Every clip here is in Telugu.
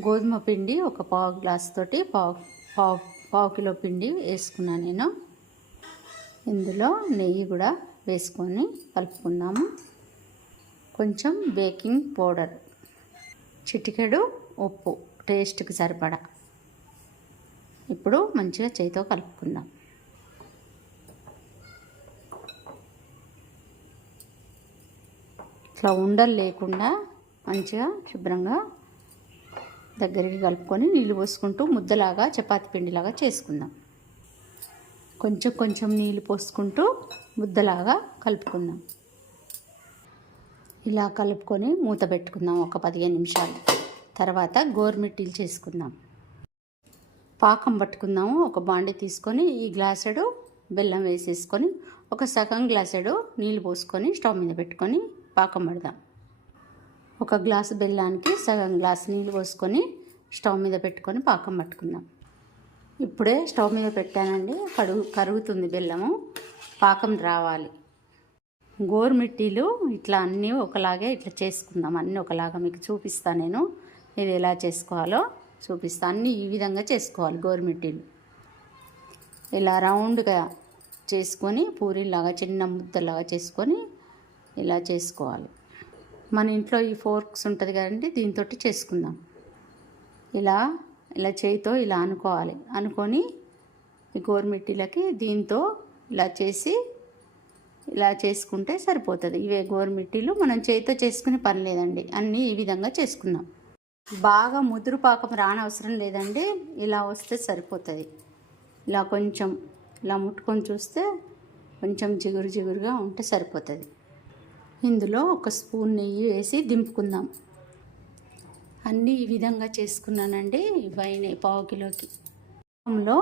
గోధుమ పిండి ఒక పావు గ్లాస్ తోటి పావు పావు పావు కిలో పిండి వేసుకున్నాను నేను. ఇందులో నెయ్యి కూడా వేసుకొని కలుపుకున్నాము కొంచెం బేకింగ్ పౌడర్ చిటికెడు ఉప్పు టేస్ట్కి సరిపడా. ఇప్పుడు మంచిగా చేతితో కలుపుకుందాం. ఇట్లా ఉండలు లేకుండా మంచిగా శుభ్రంగా దగ్గరికి కలుపుకొని నీళ్ళు పోసుకుంటూ ముద్దలాగా చపాతి పిండిలాగా చేసుకుందాం. కొంచెం కొంచెం నీళ్ళు పోసుకుంటూ ముద్దలాగా కలుపుకుందాం. ఇలా కలుపుకొని మూత పెట్టుకుందాం ఒక పదిహేను నిమిషాలు. తర్వాత గోరుమిట్టీలు చేసుకుందాం. పాకం పట్టుకుందాము. ఒక బాండి తీసుకొని ఈ గ్లాసెడు బెల్లం వేసేసుకొని ఒక సగం గ్లాసెడు నీళ్ళు పోసుకొని స్టవ్ మీద పెట్టుకొని పాకం పడదాం. ఒక గ్లాసు బెల్లానికి సగం గ్లాస్ నీళ్ళు పోసుకొని స్టవ్ మీద పెట్టుకొని పాకం పట్టుకుందాం. ఇప్పుడే స్టవ్ మీద పెట్టానండి కడుగు కరుగుతుంది బెల్లము పాకం రావాలి. గోరుమిట్టీలు ఇట్లా అన్నీ ఒకలాగే ఇట్లా చేసుకుందాం అన్నీ ఒకలాగా మీకు చూపిస్తాను నేను. ఇది ఎలా చేసుకోవాలో చూపిస్తాను అన్నీ ఈ విధంగా చేసుకోవాలి గోరుమిట్టీలు. ఇలా రౌండ్గా చేసుకొని పూరీలాగా చిన్న ముద్దలాగా చేసుకొని ఇలా చేసుకోవాలి. మన ఇంట్లో ఈ ఫోర్క్స్ ఉంటుంది కదండి దీంతో చేసుకుందాం. ఇలా ఇలా చేయితో ఇలా అనుకోవాలి. అనుకొని ఈ గోరుమిట్టిలకి దీంతో ఇలా చేసి ఇలా చేసుకుంటే సరిపోతుంది. ఇవే గోరుమిట్టిలు మనం చేయితో చేసుకునే పని లేదండి. అన్నీ ఈ విధంగా చేసుకుందాం. బాగా ముదురు పాకం రానవసరం లేదండి. ఇలా వస్తే సరిపోతుంది. ఇలా కొంచెం ఇలా ముట్టుకొని చూస్తే కొంచెం జిగురు జిగురుగా ఉంటే సరిపోతుంది. ఇందులో ఒక స్పూన్ నెయ్యి వేసి దింపుకుందాం. అన్నీ ఈ విధంగా చేసుకున్నానండి వైన్ పావు కిలోకి. పాకంలో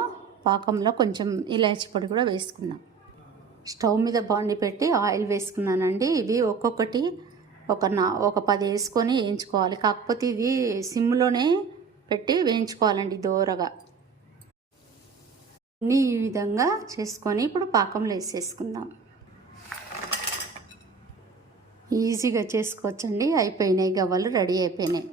పాకంలో కొంచెం ఇలాచి పొడి కూడా వేసుకుందాం. స్టవ్ మీద బాండి పెట్టి ఆయిల్ వేసుకున్నానండి. ఇవి ఒక్కొక్కటి ఒక నా ఒక పది వేసుకొని వేయించుకోవాలి. కాకపోతే ఇది సిమ్లోనే పెట్టి వేయించుకోవాలండి దూరగా. అన్నీ ఈ విధంగా చేసుకొని ఇప్పుడు పాకంలో వేసేసుకుందాం. ఈజీగా చేసుకోవచ్చండి. అయిపోయినాయి గవ్వలు రెడీ అయిపోయినాయి.